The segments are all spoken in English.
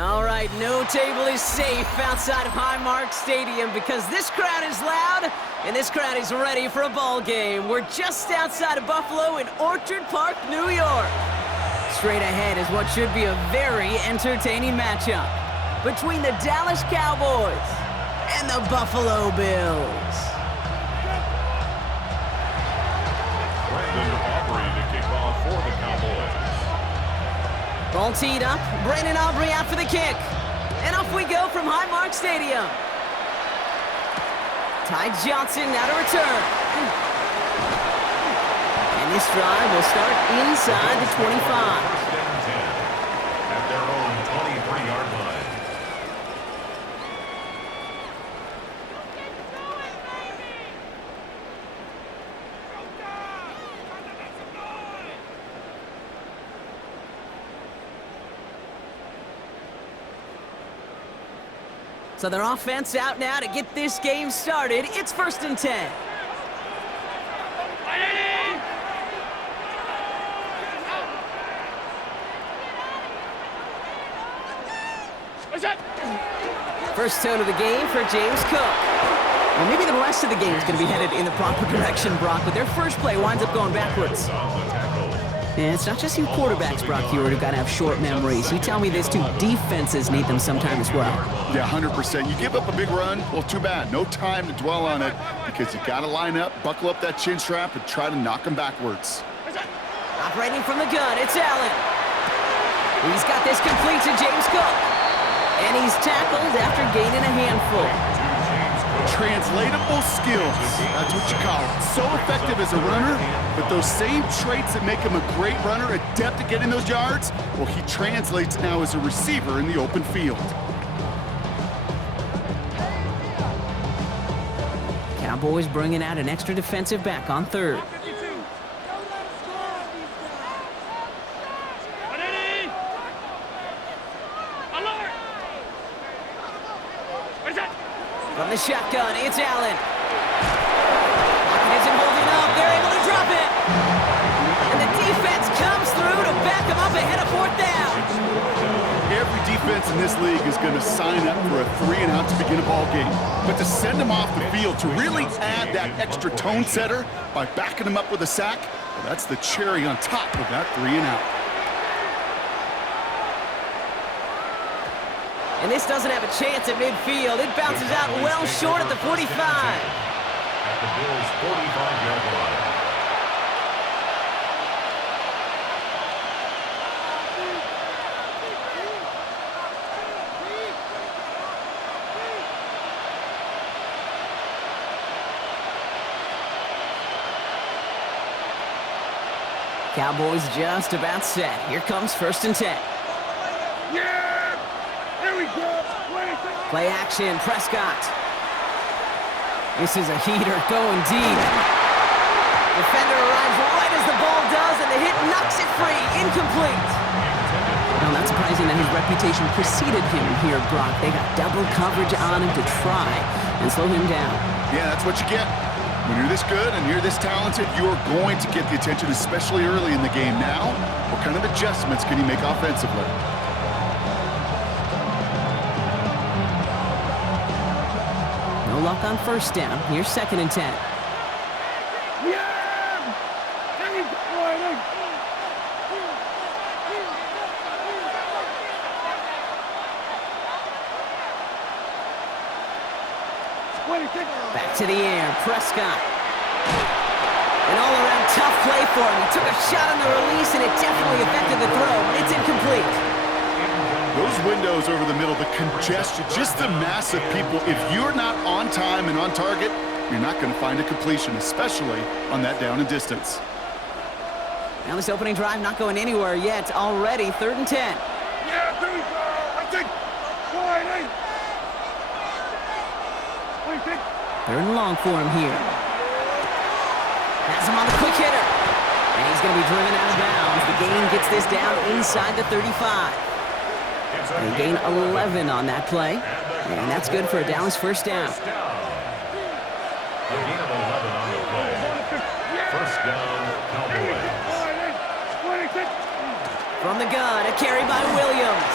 All right, no table is safe outside of Highmark Stadium because this crowd is loud and this crowd is ready for a ball game. We're just outside of Buffalo in Orchard Park, New York. Straight ahead is what should be a very entertaining matchup between the Dallas Cowboys and the Buffalo Bills. Brandon Aubrey to kick off for the Cowboys. Ball teed up, Brandon Aubrey out for the kick. And off we go from Highmark Stadium. Ty Johnson now to return. And this drive will start inside the 25. First and 10 at their own 23-yard line. So their offense out now to get this game started. It's 1st and 10. First tone of the game for James Cook. Well, maybe the rest of the game is going to be headed in the proper direction, Brock, but their first play winds up going backwards. And it's not just you quarterbacks, Brock Hewitt, who've got to have short memories. You tell me these two defenses need them sometime as well. Yeah, 100%. You give up a big run, well, too bad. No time to dwell on it because you got to line up, buckle up that chin strap, and try to knock them backwards. Operating from the gun, it's Allen. He's got this complete to James Cook. And he's tackled after gaining a handful. Translatable skills, that's what you call it. So effective as a runner, but those same traits that make him a great runner, adept at getting those yards, well, he translates now as a receiver in the open field. Cowboys bringing out an extra defensive back on third. From the shotgun, it's Allen. Pocket isn't holding up. They're able to drop it. And the defense comes through to back them up ahead of 4th down. Every defense in this league is going to sign up for a 3-and-out to begin a ball game. But to send them off the field, to really add that extra tone setter by backing them up with a sack, well, that's the cherry on top of that 3-and-out. And this doesn't have a chance at midfield. It bounces out well short at the 45. At the Bills' 45-yard line. Cowboys just about set. Here comes 1st and 10. Play action, Prescott. This is a heater going deep. Defender arrives right as the ball does, and the hit knocks it free. Incomplete. Well, not surprising that his reputation preceded him here, Brock. They got double coverage on him to try and slow him down. Yeah, that's what you get. When you're this good and you're this talented, you're going to get the attention, especially early in the game. Now, what kind of adjustments can he make offensively? No luck on 1st down. Here's 2nd and 10. Back to the air, Prescott. An all-around tough play for him. He took a shot on the release, and it definitely affected the throw. It's incomplete. Those windows over the middle, the congestion, just the mass of people. If you're not on time and on target, you're not going to find a completion, especially on that down and distance. Now this opening drive not going anywhere yet. Already 3rd and 10. Yeah, there we go. I think. 3rd and long for him here. Has him on the quick hitter. And he's going to be driven out of bounds. The gain gets this down inside the 35. And gain 11 on that play. And that's good for a Dallas 1st down. A gain of 11 on the play. 1st down, Cowboys. From the gun, a carry by Williams.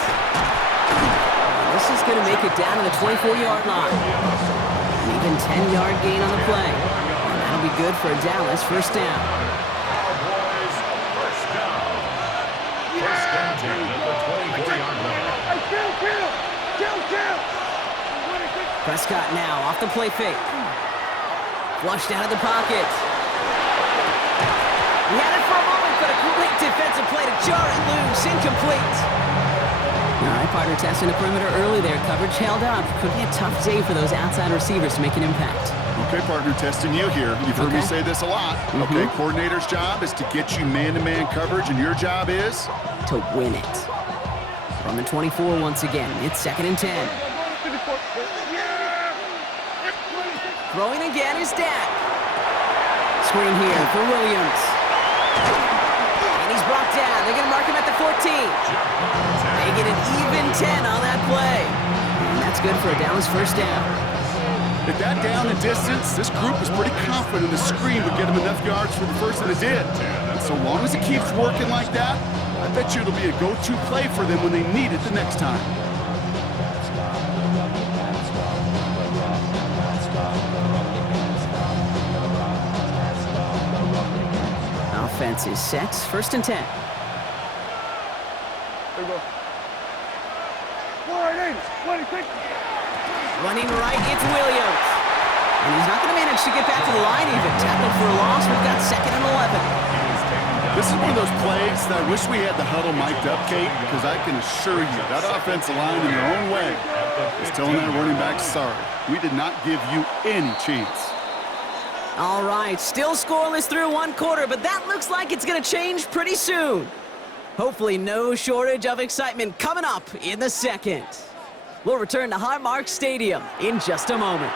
This is going to make it down to the 24-yard line. An even 10-yard gain on the play. And that'll be good for a Dallas first down. Cowboys first down. First and 10 at the 24-yard line. Kill! Prescott now off the play fake. Flushed out of the pocket. He had it for a moment, but a great defensive play to jar it loose. Incomplete. All right, partner testing the perimeter early there. Coverage held up. Could be a tough day for those outside receivers to make an impact. Okay, partner, testing you here. You've heard me say this a lot. Okay, coordinator's job is to get you man-to-man coverage, and your job is? To win it. From the 24 once again. It's 2nd and 10. Throwing again is Dak. Screen here for Williams. And he's brought down. They're going to mark him at the 14. They get an even 10 on that play. And that's good for a Dallas first down. At that down and distance, this group was pretty confident the screen would get them enough yards for the first, and it did. And so long as it keeps working like that, I bet you it'll be a go-to play for them when they need it the next time. Offense is set. 1st and 10. There we go. 26. Running right, it's Williams. And he's not going to manage to get back to the line even. Tackled for a loss. We've got 2nd and 11. This is one of those plays that I wish we had the huddle mic'd up, Kate, because I can assure you that offensive line in their own way is telling that running back, sorry, we did not give you any chance. All right, still scoreless through 1 quarter, but that looks like it's going to change pretty soon. Hopefully no shortage of excitement coming up in the 2nd. We'll return to Highmark Stadium in just a moment.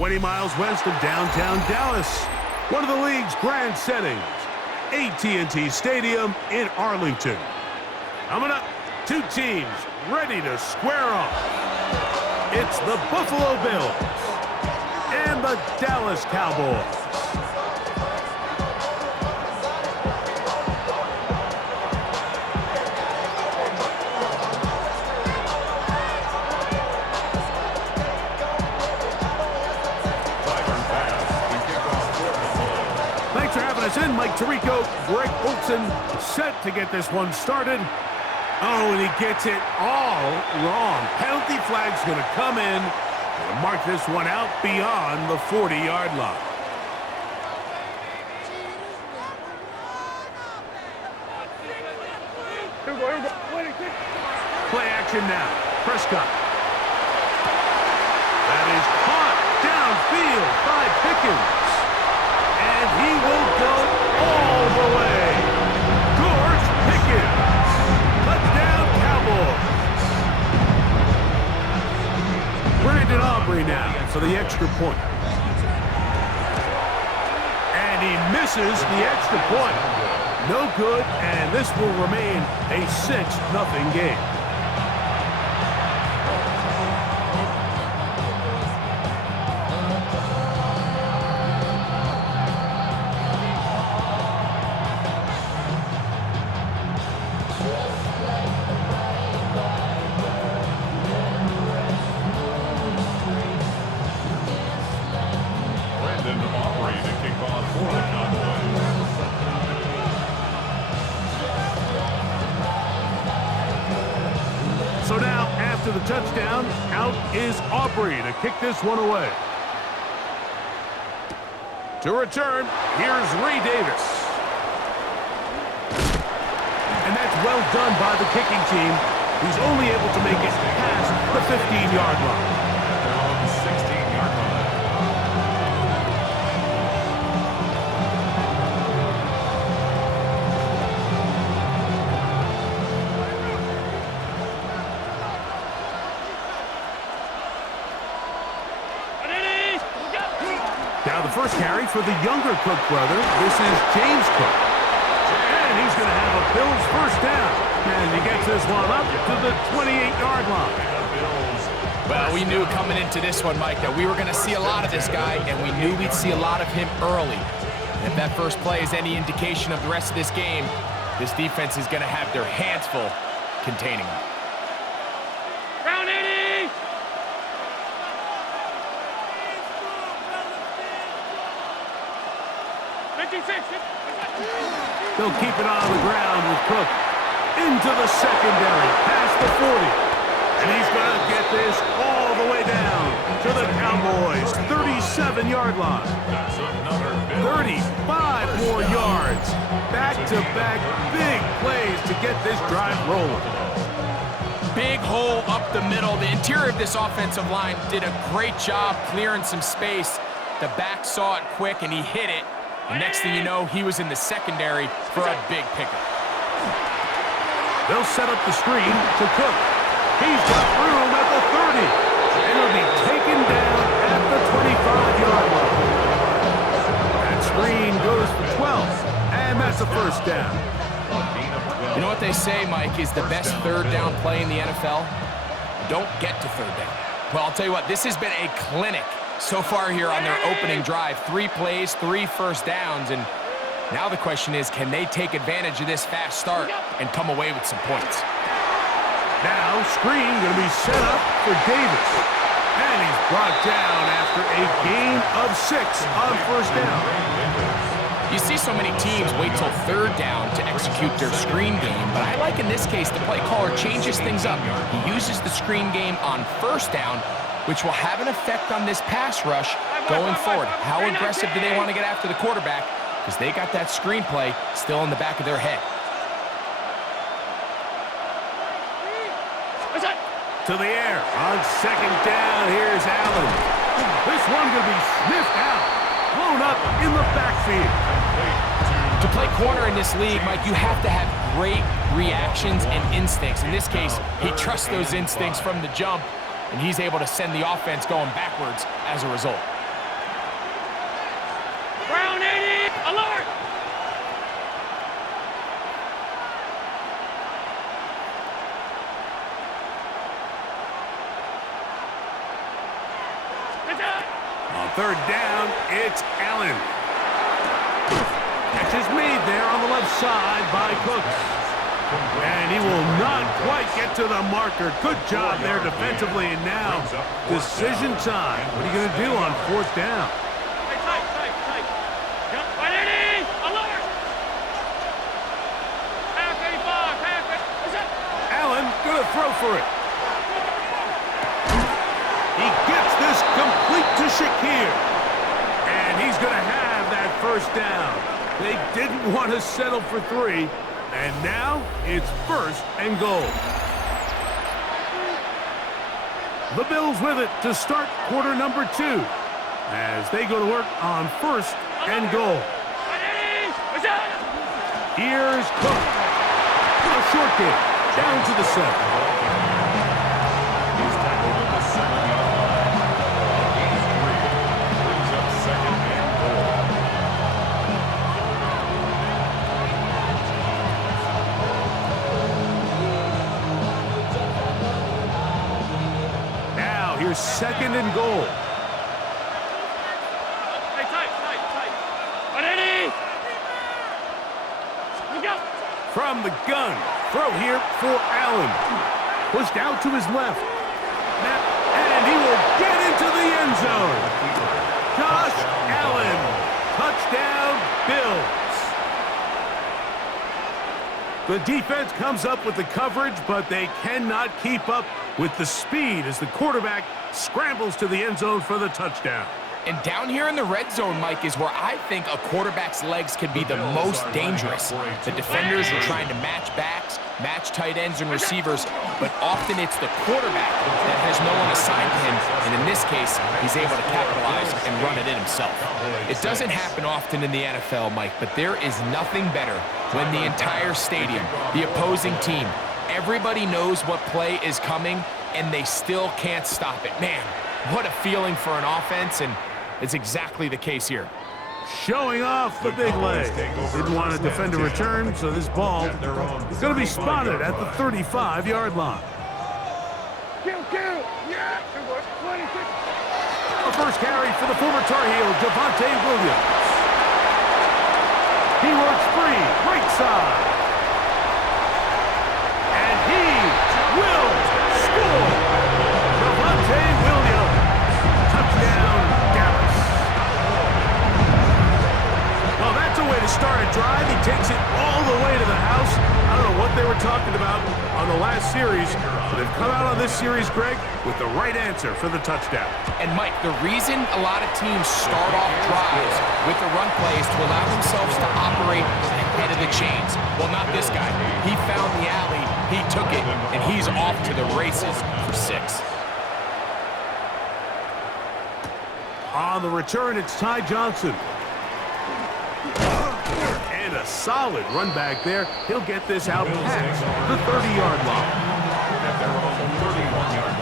20 miles west of downtown Dallas, one of the league's grand settings, AT&T Stadium in Arlington. Coming up, two teams ready to square off. It's the Buffalo Bills and the Dallas Cowboys. Thanks for having us in, Mike Tirico. Greg Olson set to get this one started. Oh, and he gets it all wrong. Penalty flag's going to come in and mark this one out beyond the 40-yard line. Play action now. Prescott. That is caught downfield by Pickens. And he will go all the way. George Pickens. Touchdown, Cowboys. Brandon Aubrey now for the extra point. And he misses the extra point. No good, and this will remain a 6-0 game. So now, after the touchdown, out is Aubrey to kick this one away. To return, here's Ray Davis. And that's well done by the kicking team. He's only able to make it past the 15-yard line. 16-yard line. Now the first carry for the younger Cook brother. This is James Cook. And he's going to have a Bills first down. And he gets this one up to the 28-yard line. Well, we knew coming into this one, Mike, that we were going to see a lot of this guy, and we knew we'd see a lot of him early. And if that first play is any indication of the rest of this game, this defense is going to have their hands full containing him. Round 80! They'll keep it on the ground with Cook. Into the secondary, past the 40. And he's going to get this all the way down to the Cowboys' 37-yard line. 35 more yards. Back-to-back big plays to get this drive rolling. Big hole up the middle. The interior of this offensive line did a great job clearing some space. The back saw it quick, and he hit it. And next thing you know, he was in the secondary for a big pickup. They'll set up the screen to Cook. He's got room at the 30. And he'll be taken down at the 25-yard line. That screen goes for 12. And that's a first down. You know what they say, Mike, is the best third down play in the NFL? Don't get to third down. Well, I'll tell you what, this has been a clinic so far here on their opening drive. 3 plays, 3 first downs, and now the question is, can they take advantage of this fast start and come away with some points? Now, screen going to be set up for Davis. And he's brought down after a gain of 6 on first down. You see so many teams wait till third down to execute their screen game, but I like in this case the play caller changes things up. He uses the screen game on first down, which will have an effect on this pass rush going forward. How aggressive do they want to get after the quarterback? Because they got that screenplay still in the back of their head. To the air. On second down, here's Allen. This one going to be sniffed out. Blown up in the backfield. To play corner in this league, Mike, you have to have great reactions and instincts. In this case, he trusts those instincts from the jump, and he's able to send the offense going backwards as a result. third down, it's Allen. Catch is made there on the left side by Cooks. And he will not quite get to the marker. Good job there defensively. And now, decision time. What are you going to do on fourth down? Tight. Jump right in. Alert. Half 85. What's up? Allen going to throw for it. He gets this complete to Shakir. And he's going to have that first down. They didn't want to settle for 3. And now it's first and goal. The Bills with it to start quarter number 2 as they go to work on first and goal. Here's Cook. A short game down to the 7. He's tackled at the 7-yard line. Gain of 3. Brings up second and goal. Now here's second and goal. Tight. Ready? We go. From the gun, throw here for Allen. Pushed out to his left. And he will get into the end zone. Josh Allen. Touchdown, Bills. The defense comes up with the coverage, but they cannot keep up with the speed as the quarterback scrambles to the end zone for the touchdown. And down here in the red zone, Mike, is where I think a quarterback's legs can be the most dangerous. The defenders are trying to match backs, match tight ends and receivers, but often it's the quarterback that has no one assigned to him, and in this case, he's able to capitalize and run it in himself. It doesn't happen often in the NFL, Mike, but there is nothing better when the entire stadium, the opposing team, everybody knows what play is coming, and they still can't stop it. Man, what a feeling for an offense, and it's exactly the case here. Showing off the big leg. Didn't want to defend a return, so this ball is going to be spotted at the 35-yard line. Kill. Yeah. 26. The first carry for the former Tar Heel, Javonte Williams. He works free, right side. And he will score. Javonte Williams. Touchdown, Dallas. Well, that's a way to start a drive. He takes it all the way to the house. I don't know what they were talking about on the last series, but they've come out on this series, Greg, with the right answer for the touchdown. And Mike, the reason a lot of teams start off drives with the run play is to allow themselves to operate ahead of the chains. Well, not this guy. He found the alley, he took it, and he's off to the races for 6. On the return, it's Ty Johnson. And a solid run back there. He'll get this out past the 30-yard line. At their own 31-yard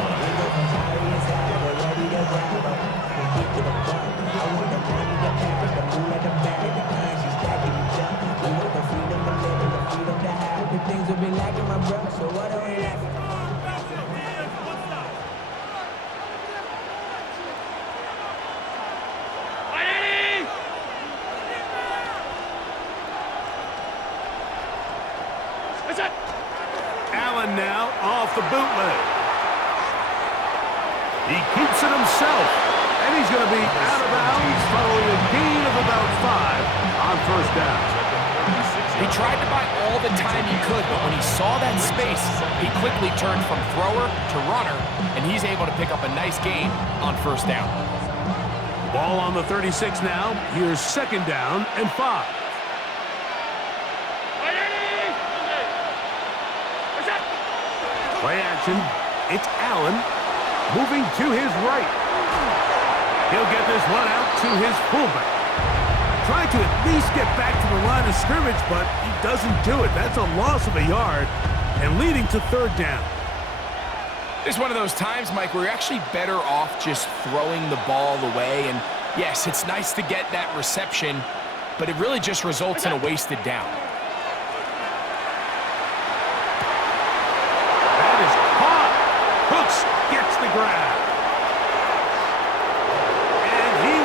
Allen now off the bootleg. He keeps it himself, and he's going to be out of bounds following a gain of about 5 on first down. He tried to buy all the time he could, but when he saw that space, he quickly turned from thrower to runner, and he's able to pick up a nice gain on first down. Ball on the 36 now. Here's second down and 5. Play action. It's Allen moving to his right. He'll get this one out to his fullback. Trying to at least get back to the line of scrimmage, but he doesn't do it. That's a loss of a yard and leading to third down. It's one of those times, Mike, where you're actually better off just throwing the ball away. And yes, it's nice to get that reception, but it really just results in a wasted down. That is caught. Hooks gets the grab. And he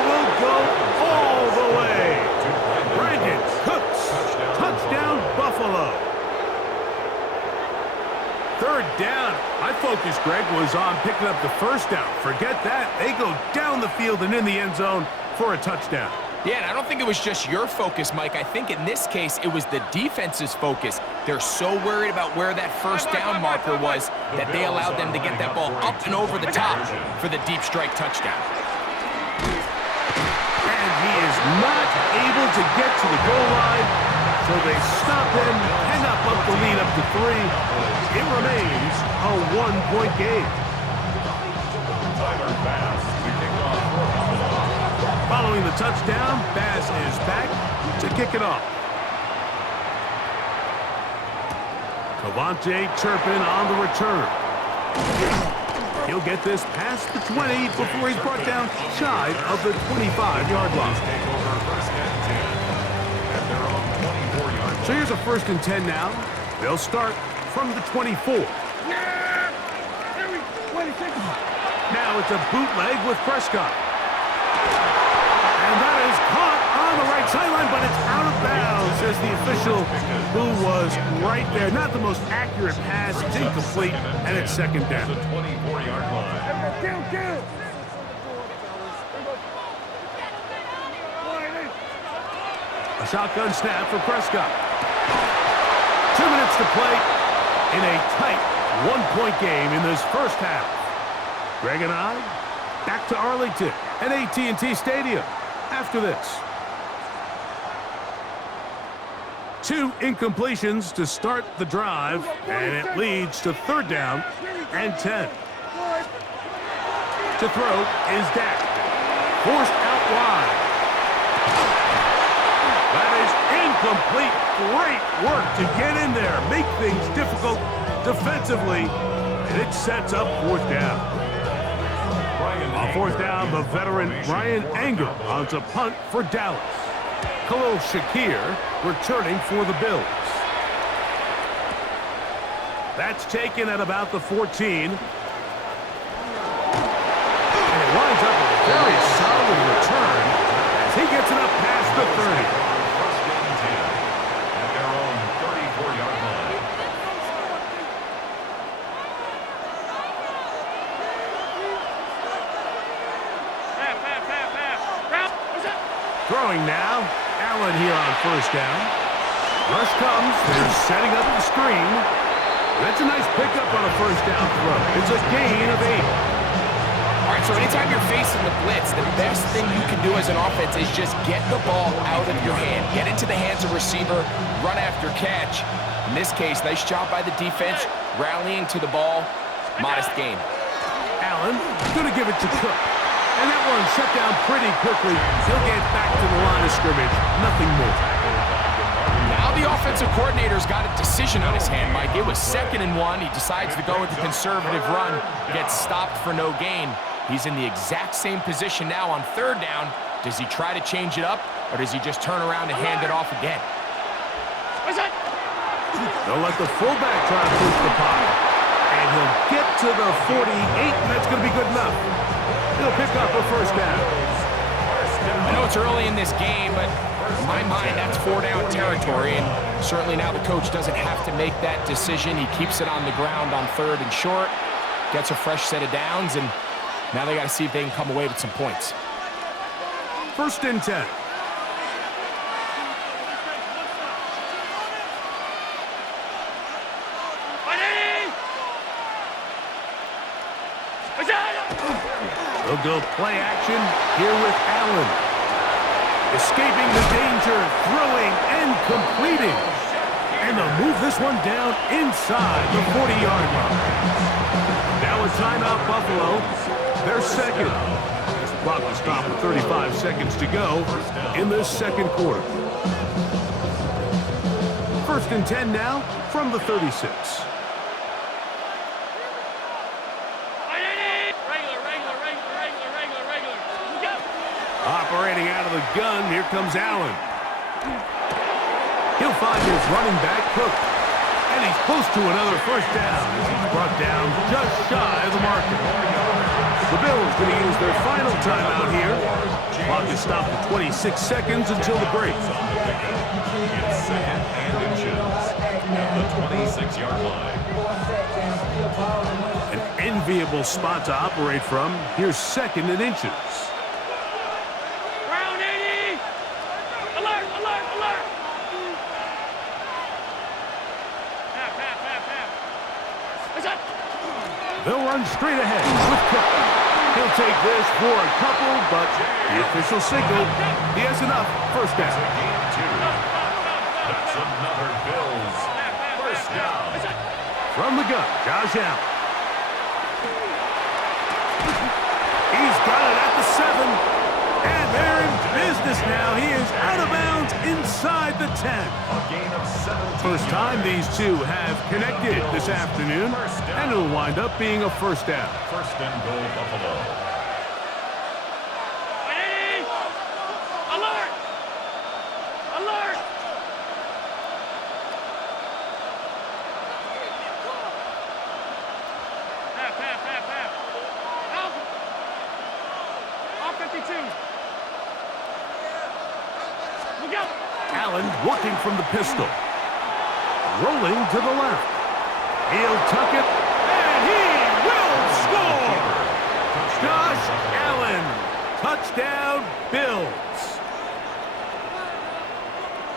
is on picking up the first down. Forget that. They go down the field and in the end zone for a touchdown. Yeah, and I don't think it was just your focus, Mike. I think in this case, it was the defense's focus. They're so worried about where that first down marker was that they allowed them to get that ball up and over the top for the deep strike touchdown. And he is not able to get to the goal line, so they stop him, hang up the lead up to 3. It remains a 1-point game. Following the touchdown, Bass is back to kick it off. Cavante Turpin on the return. He'll get this past the 20 before he's brought down shy of the 25-yard line. So here's a 1st and 10 now. They'll start from the 24. Now it's a bootleg with Prescott. And that is caught on the right sideline, but it's out of bounds, says the official who was right there. Not the most accurate pass. It's incomplete, and it's 2nd down. A shotgun snap for Prescott. 2 minutes to play in a tight 1-point game in this first half. Greg and I back to Arlington at AT&T Stadium after this. 2 incompletions to start the drive, and it leads to 3rd down and 10. To throw is Dak. Forced out wide. That is incomplete. Great work to get in there, make things difficult defensively, and it sets up 4th down. On 4th down, the veteran Brian Anger on to punt for Dallas. Khalil Shakir returning for the Bills. That's taken at about the 14. And it winds up with a very solid return as he gets it up past the 30. Throwing now, Allen here on 1st down. Rush comes, they're setting up the screen. That's a nice pickup on a 1st down throw. It's a gain of 8. All right, so anytime you're facing the blitz, the best thing you can do as an offense is just get the ball out of your hand. Get into the hands of receiver, run after catch. In this case, nice job by the defense, rallying to the ball. Modest gain. Allen going to give it to Cook. And that one shut down pretty quickly. He'll get back to the line of scrimmage. Nothing more. Now the offensive coordinator's got a decision on his hand, Mike. It was 2nd and 1. He decides to go with the conservative run. Gets stopped for no gain. He's in the exact same position now on 3rd down. Does he try to change it up, or does he just turn around and hand it off again? They'll let the fullback try to push the pile. And he'll get to the 48, and that's going to be good enough. He'll pick up a 1st down. I know it's early in this game, but in my mind, that's 4-down territory, and certainly now the coach doesn't have to make that decision. He keeps it on the ground on 3rd and short, gets a fresh set of downs, and now they got to see if they can come away with some points. 1st and 10. They'll go play action here with Allen. Escaping the danger, throwing and completing. And they'll move this one down inside the 40-yard line. Now a timeout, Buffalo. They're 2nd. This clock will stop with 35 seconds to go in this 2nd quarter. 1st and 10 now from the 36. Operating out of the gun, here comes Allen. He'll find his running back, Cook. And he's close to another 1st down as he's brought down just shy of the marker. The Bills going to use their final timeout here. Clock is stopped at 26 seconds until the break. It's 2nd and inches at the 26-yard line. An enviable spot to operate from. Here's 2nd and inches. Round 80! Alert, alert, alert! Half. What's up? They'll run straight ahead with Cook. He'll take this for a couple, but the official signal, he has enough. First down. That's another Bills first down. From the gun, Josh Allen. He's got it at the 7. And they're in business now. He is out of bounds inside the 10. A gain of 17. First time these two have connected this afternoon, and it'll wind up being a first down. First and goal, Buffalo. 180! Alert! Alert! Half. Out! All 52. Look out! Allen working from the pistol. Rolling to the left. He'll tuck it, and he will score! Josh Allen. Touchdown, Bills.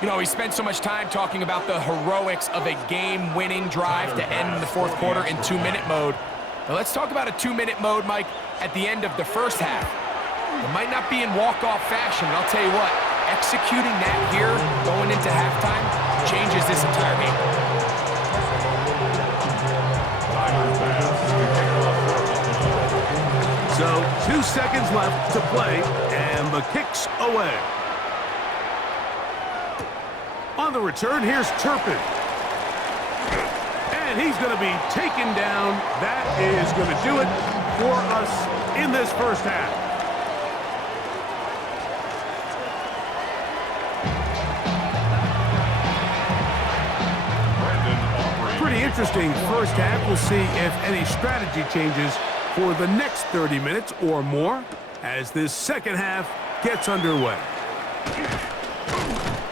You know, we spent so much time talking about the heroics of a game-winning drive to end the 4th quarter in 2-minute mode. Now let's talk about a 2-minute mode, Mike, at the end of the first half. It might not be in walk-off fashion, but I'll tell you what, executing that here going into halftime changes this entire game. So 2 seconds left to play, and the kick's away. On the return, here's Turpin. And he's going to be taken down. That is going to do it for us in this first half. Pretty interesting first half. We'll see if any strategy changes for the next 30 minutes or more as this second half gets underway.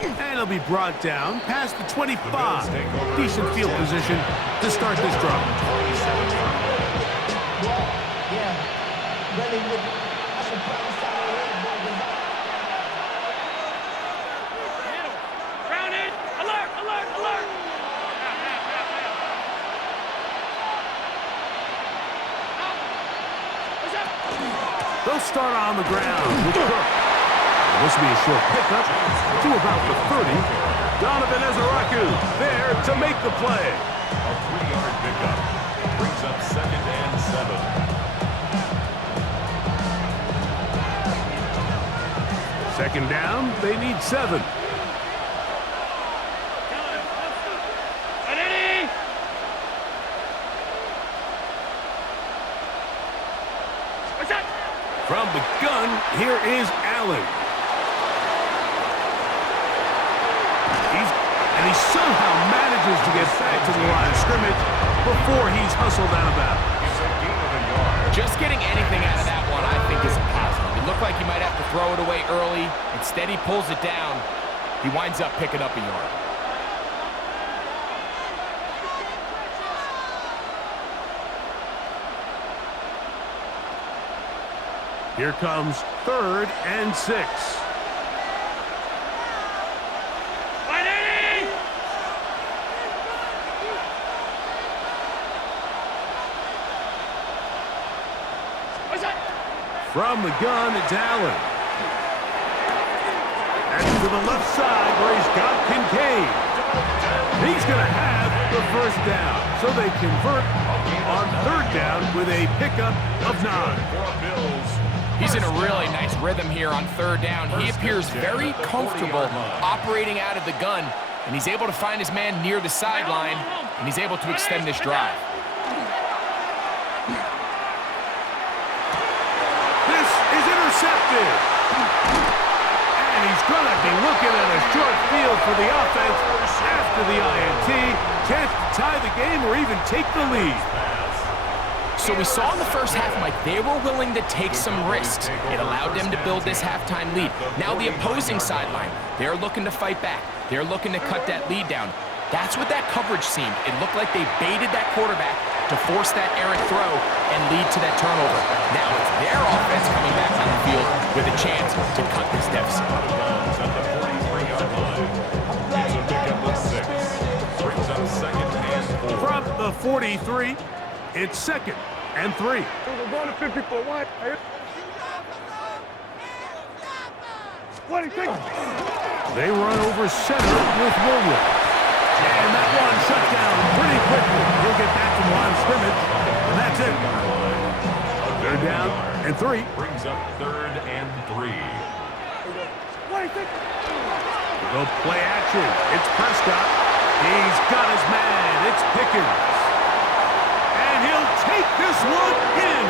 And it'll be brought down past the 25. Decent field position to start this drive. Round 8! Alert, alert, alert! Out! What's up? They'll start on the ground with Cook. This will be a short pickup to about the 30. Donovan Ezaraku there to make the play. A 3-yard pickup brings up 2nd and 7. Second down, they need 7. 180! What's up? From the gun, here is Allen. And he somehow manages to get back to the line of scrimmage before he's hustled out of bounds. It's a gain of a yard. Just getting anything out of that one, I think, is a positive. It looked like he might have to throw it away early. Instead, he pulls it down. He winds up picking up a yard. Here comes 3rd and 6. 180! What's up? From the gun, it's Allen. And to the left side where he's got Kincaid. He's going to have the first down. So they convert on 3rd down with a pickup of 9. He's in a really nice rhythm here on 3rd down. He appears very comfortable operating out of the gun, and he's able to find his man near the sideline, and he's able to extend this drive. This is intercepted. And he's going to be looking at a short field for the offense after the INT. Chance to tie the game or even take the lead. So we saw in the first half, Mike, they were willing to take some risks. It allowed them to build this halftime lead. Now the opposing sideline, they're looking to fight back. They're looking to cut that lead down. That's what that coverage seemed. It looked like they baited that quarterback, to force that errant throw and lead to that turnover. Now it's their offense coming back on the field with a chance to cut this deficit. At the 43-yard line. It's a pickup of 6. Brings up second and 4. From the 43, it's 2nd and 3. Going to 50 for what? What do you think? They run over center with Williams. And that one shut down pretty quickly. He'll get back to the line of scrimmage, and that's it. They're down and 3. Brings up 3rd and 3. What do you think? Go play action. It's Prescott. He's got his man. It's Pickens. And he'll take this one in.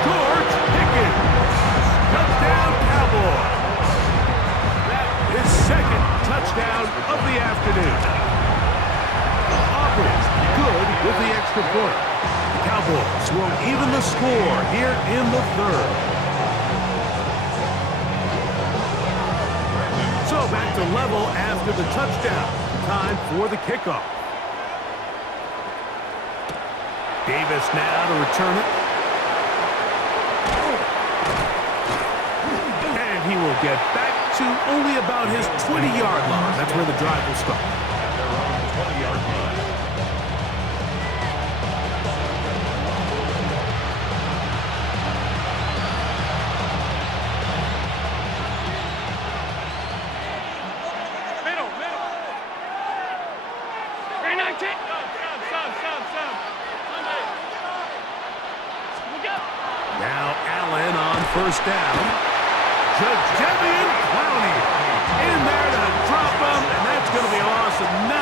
George Pickens. Touchdown, Cowboys. That is 2nd touchdown of the afternoon. Auburn good with the extra point. The Cowboys will even the score here in the 3rd. So back to level after the touchdown. Time for the kickoff. Davis now to return it. And he will get back to only about his 20-yard line. That's where the drive will start. At their own 20-yard line. Middle. 319. Some. We go. Now Allen on 1st down. Jadeveon Clowney in there to drop him, and that's going to be a loss of 9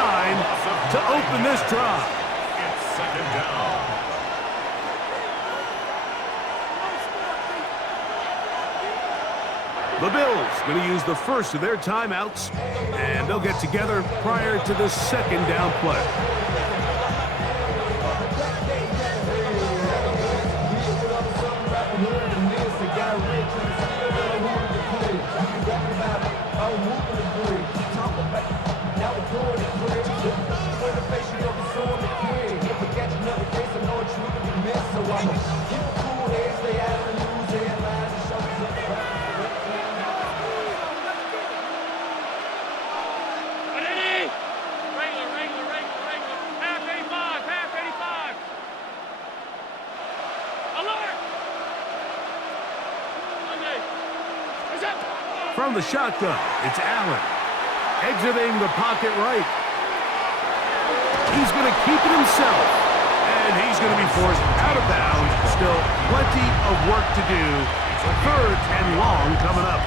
to open this drive. It's 2nd down. The Bills going to use the first of their timeouts, and they'll get together prior to the 2nd down play. From the shotgun, it's Allen. Exiting the pocket right. He's going to keep it himself. And he's going to be forced out of bounds. Still plenty of work to do. 3rd and long coming up.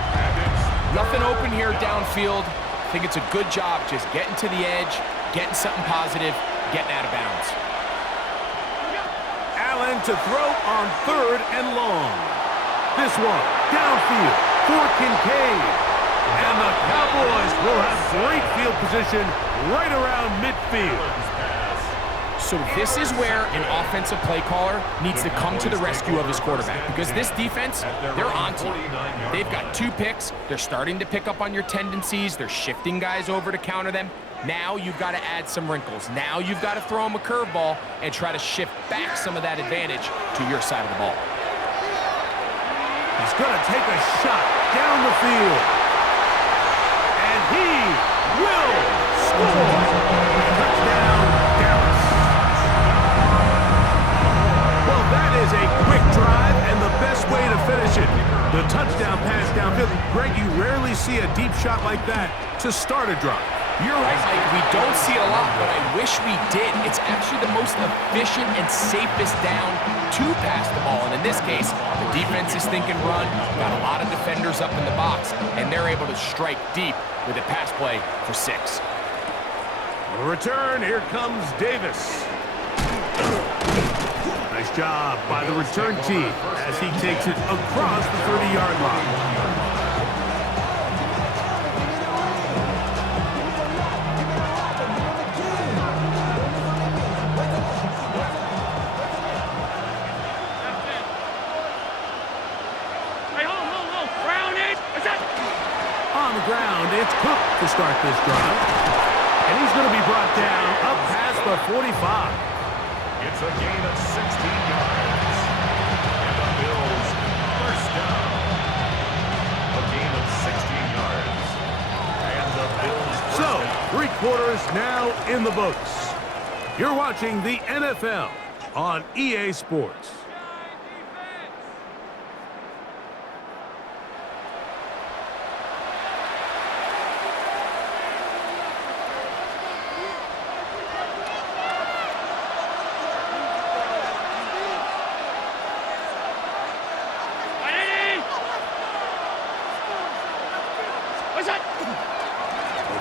Nothing open here downfield. I think it's a good job just getting to the edge, getting something positive, getting out of bounds. Allen to throw on 3rd and long. This one downfield for Kincaid. And the Cowboys will have great field position right around midfield. So this is where an offensive play caller needs to come to the rescue of his quarterback, because this defense, they're onto you. They've got 2 picks. They're starting to pick up on your tendencies. They're shifting guys over to counter them. Now you've got to add some wrinkles. Now you've got to throw them a curveball and try to shift back some of that advantage to your side of the ball. He's going to take a shot down the field. And he will score. Touchdown, Dallas. Well, that is a quick drive and the best way to finish it. The touchdown pass downfield. Greg, you rarely see a deep shot like that to start a drive. You're right, Mike. We don't see it a lot, but I wish we did. It's actually the most efficient and safest down to pass the ball. And in this case, the defense is thinking run, got a lot of defenders up in the box, and they're able to strike deep with a pass play for 6. On the return, here comes Davis. Nice job by the return team as he takes it across the 30-yard line. It's Cook to start this drive. And he's going to be brought down up past the 45. It's a gain of 16 yards. And the Bills first down. A gain of 16 yards. And the Bills first So, down. 3 quarters now in the books. You're watching the NFL on EA Sports.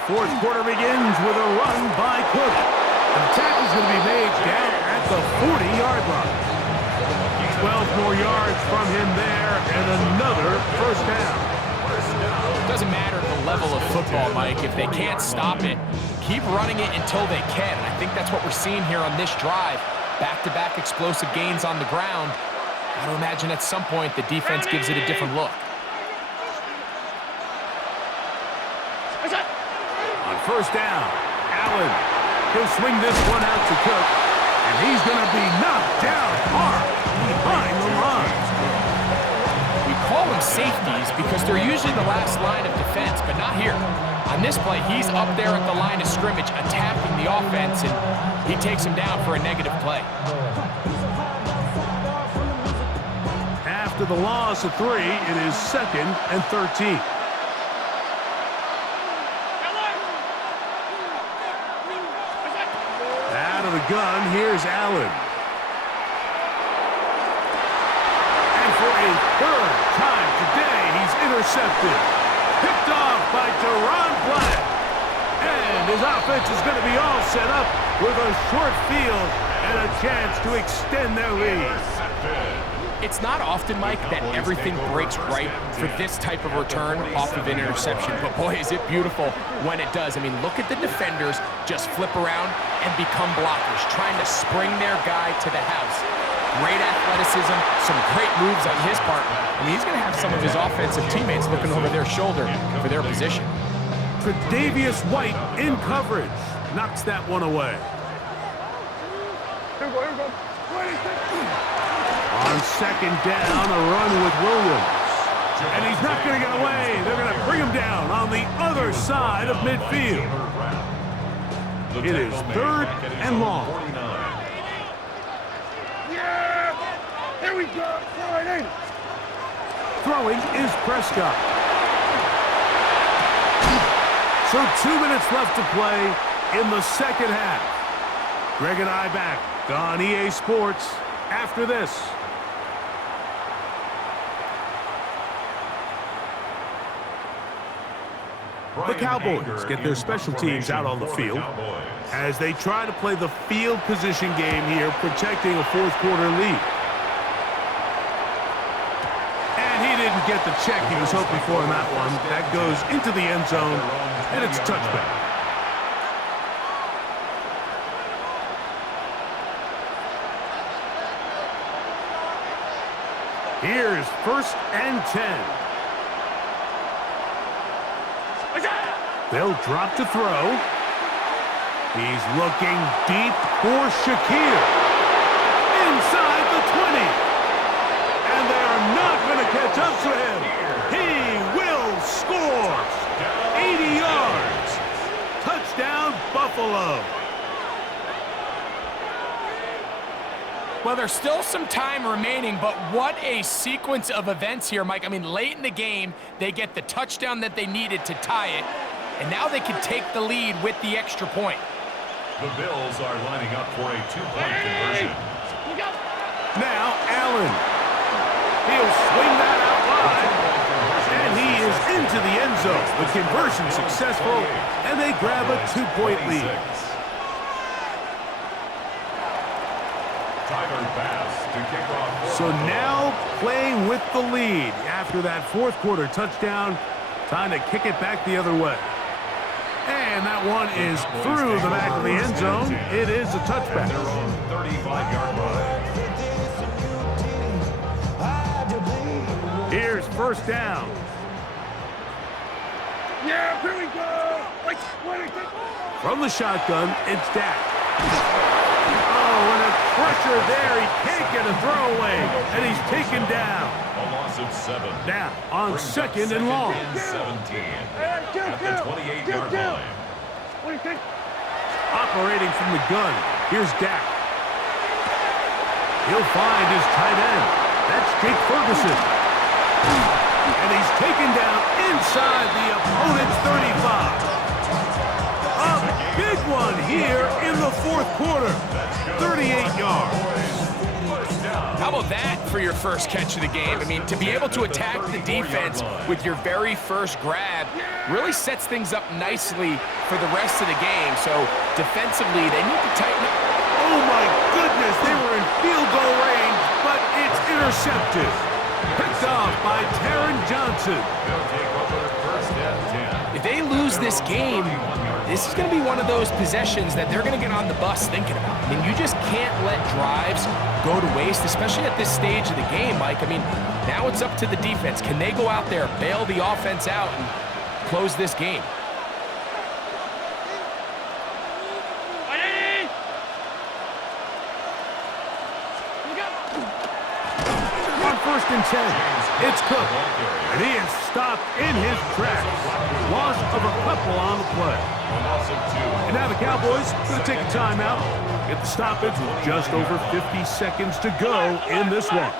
Fourth quarter begins with a run by Cook. The tackle is going to be made down at the 40-yard line. 12 more yards from him there, and another first down. It doesn't matter the level of football, Mike. If they can't stop it, keep running it until they can. And I think that's what we're seeing here on this drive. Back-to-back explosive gains on the ground. I would imagine at some point the defense gives it a different look. On first down, Allen. He'll swing this one out to Cook, and he's going to be knocked down hard behind the line. We call them safeties because they're usually the last line of defense, but not here. On this play, he's up there at the line of scrimmage attacking the offense, and he takes him down for a negative play. After the loss of 3, it is 2nd and 13. Out of the gun, here's Allen. And for a third time today, he's intercepted. Picked off by Deron Black. And his offense is going to be all set up with a short field and a chance to extend their lead. It's not often, Mike, that everything breaks right for this type of return off of an interception. But boy, is it beautiful when it does. I mean, look at the defenders just flip around and become blockers, trying to spring their guy to the house. Great athleticism, some great moves on his part. I mean, he's going to have some of his offensive teammates looking over their shoulder for their position. Tre'Davious White in coverage. Knocks that one away. Here we go. On second down, a run with Williams. And he's not going to get away. They're going to bring him down on the other side of midfield. It is 3rd and long. Yeah! Here we go. Throwing is Prescott. So 2 minutes left to play in the second half. Greg and I back on EA Sports after this. The Cowboys get their special teams out on the field as they try to play the field position game here, protecting a fourth quarter lead. And he didn't get the check he was hoping for in that one. That goes into the end zone, and it's a touchback. Here's 1st and 10. They'll drop to throw. He's looking deep for Shakir. Inside the 20. And they are not going to catch up to him. He will score. 80 yards. Touchdown, Buffalo. Well, there's still some time remaining, but what a sequence of events here, Mike. I mean, late in the game, they get the touchdown that they needed to tie it, and now they can take the lead with the extra point. The Bills are lining up for a 2-point conversion. Now, Allen. He'll swing that out wide, and he is into the end zone. The conversion successful, and they grab a 2-point lead. So now playing with the lead after that fourth quarter touchdown. Time to kick it back the other way. And that one is through the back of the end zone. It is a touchback. Their own 35-yard line. Here's 1st down. Yeah, here we go. From the shotgun, it's Dak. Oh, and a pressure there. He can't get a throwaway, and he's taken down. A loss of 7. Now on second and long. 17 at the 28-yard line. What do you think? Operating from the gun, here's Dak. He'll find his tight end. That's Jake Ferguson. And he's taken down inside the opponent's 35. A big one here in the fourth quarter. 38 yards. How about that for your first catch of the game? I mean, to be able to attack the defense with your very first grab really sets things up nicely for the rest of the game. So defensively, they need to tighten up. Oh my goodness, they were in field goal range, but it's intercepted. Picked off by Taron Johnson. They'll take over first and 10. If they lose this game, this is going to be one of those possessions that they're going to get on the bus thinking about. I mean, you just can't let drives go to waste, especially at this stage of the game, Mike. I mean, now it's up to the defense. Can they go out there, bail the offense out, and close this game? On first and 10, it's Cook. And he is stopped in his tracks. Loss of a couple on the play. A loss of 2. And now the Cowboys going to take a timeout. Get the stoppage with just over 50 seconds to go in this one.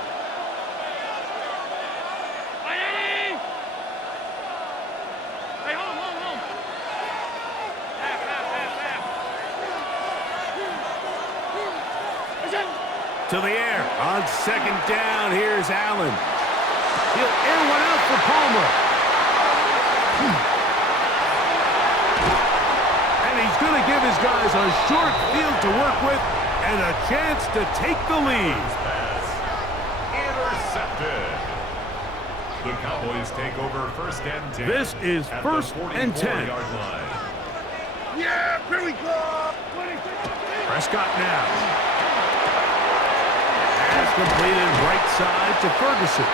To the air. On second down, here's Allen. He'll air one out for Palmer. And he's going to give his guys a short field to work with and a chance to take the lead. Pass intercepted. The Cowboys take over first and 10. This is at first the and 10. 44-yard line. Yeah, here we go. Prescott now. Pass completed right side to Ferguson.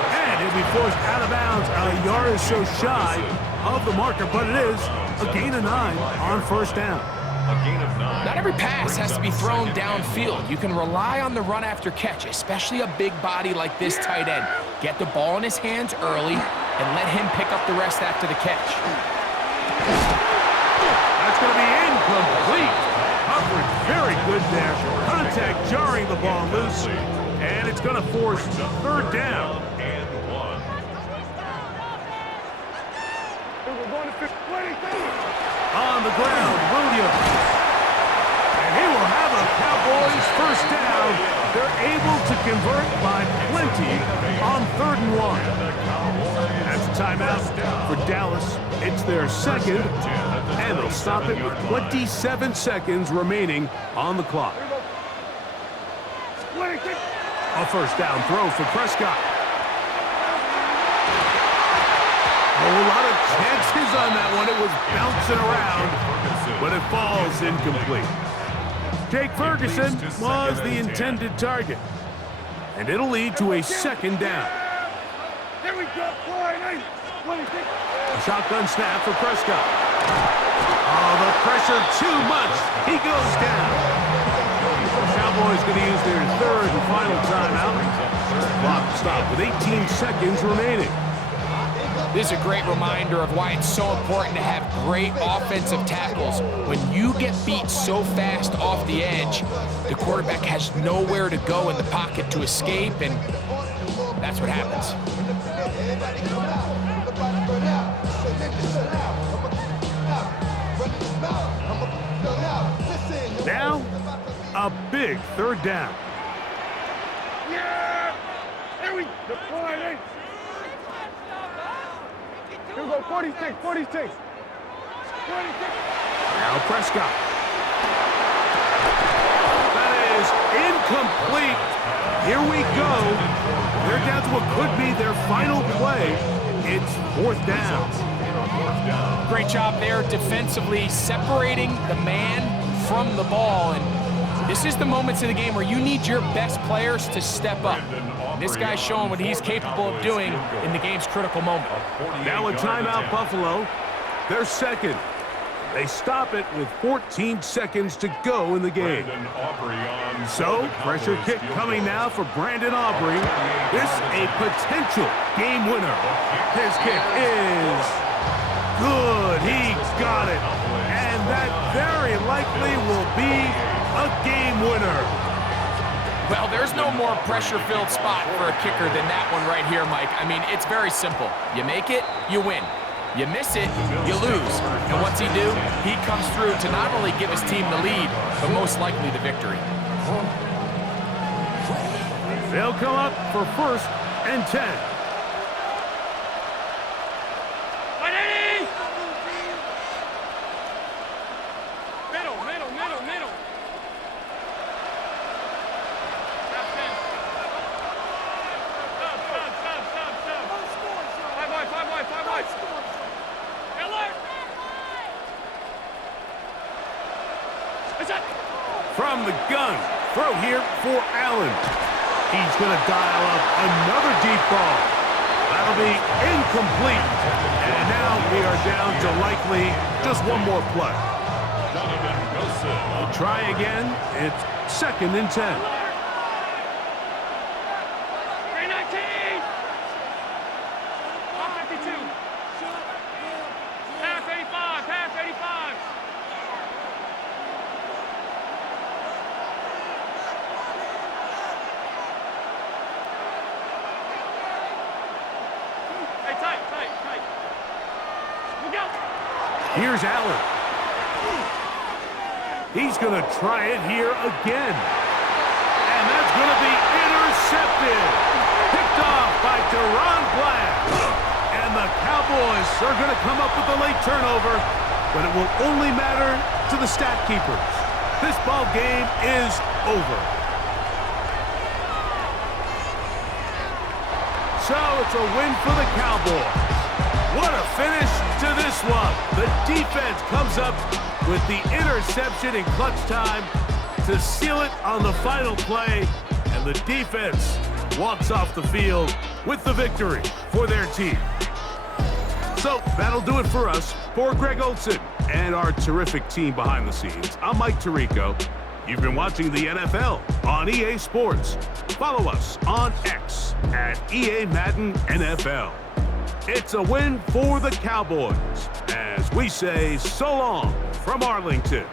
And he'll be forced out of bounds a yard or so shy of the marker, but it is a gain of 9 on first down. A gain of 9. Not every pass has to be thrown downfield. You can rely on the run after catch, especially a big body like this tight end. Get the ball in his hands early and let him pick up the rest after the catch. That's going to be incomplete. Coverage very good there. Contact jarring the ball loose. And it's going to force third down. And 1. On the ground, Williams. And he will have a Cowboys first down. They're able to convert by plenty on 3rd and 1. That's a timeout for Dallas. It's their second, and they'll stop it with 27 seconds remaining on the clock. A first down throw for Prescott. A whole lot of chances on that one. It was bouncing around, but it falls incomplete. Jake Ferguson was the intended target, and it'll lead to a second down. Here we go. A shotgun snap for Prescott. Oh, the pressure too much. He goes down. The Cowboys going to use their third and final timeout. Clock stopped with 18 seconds remaining. This is a great reminder of why it's so important to have great offensive tackles. When you get beat so fast off the edge, the quarterback has nowhere to go in the pocket to escape, and that's what happens. Now, a big third down. Yeah! Here we go. Here we go, 46, 46. 46. Now Prescott. That is incomplete. Here we go. They're down to what could be their final play. It's 4th down. Great job there defensively, separating the man from the ball. And this is the moments of the game where you need your best players to step up. And this guy's showing what he's capable of doing in the game's critical moment. Now a timeout, Buffalo. They're second. They stop it with 14 seconds to go in the game. So, pressure kick coming now for Brandon Aubrey. This a potential game winner. His kick is good. He got it. And that very likely will be a game winner. Well, there's no more pressure-filled spot for a kicker than that one right here, Mike. I mean, it's very simple. You make it, you win. You miss it, you lose. And what's he do? He comes through to not only give his team the lead, but most likely the victory. They'll come up for 1st and 10. Middle. Five wide. Alert! From the gun, throw here for Allen. He's going to dial up another deep ball. That'll be incomplete. And now we are down to likely just one more play. We'll try again. It's 2nd and 10. Here's Allen. He's going to try it here again. And that's going to be intercepted. Picked off by Deron Black. And the Cowboys are going to come up with the late turnover, but it will only matter to the stat keepers. This ball game is over. So it's a win for the Cowboys. What a finish to this one. The defense comes up with the interception in clutch time to seal it on the final play, and the defense walks off the field with the victory for their team. So that'll do it for us. For Greg Olson and our terrific team behind the scenes, I'm Mike Tirico. You've been watching the NFL on EA Sports. Follow us on X at EA Madden NFL. It's a win for the Cowboys as we say so long from Arlington.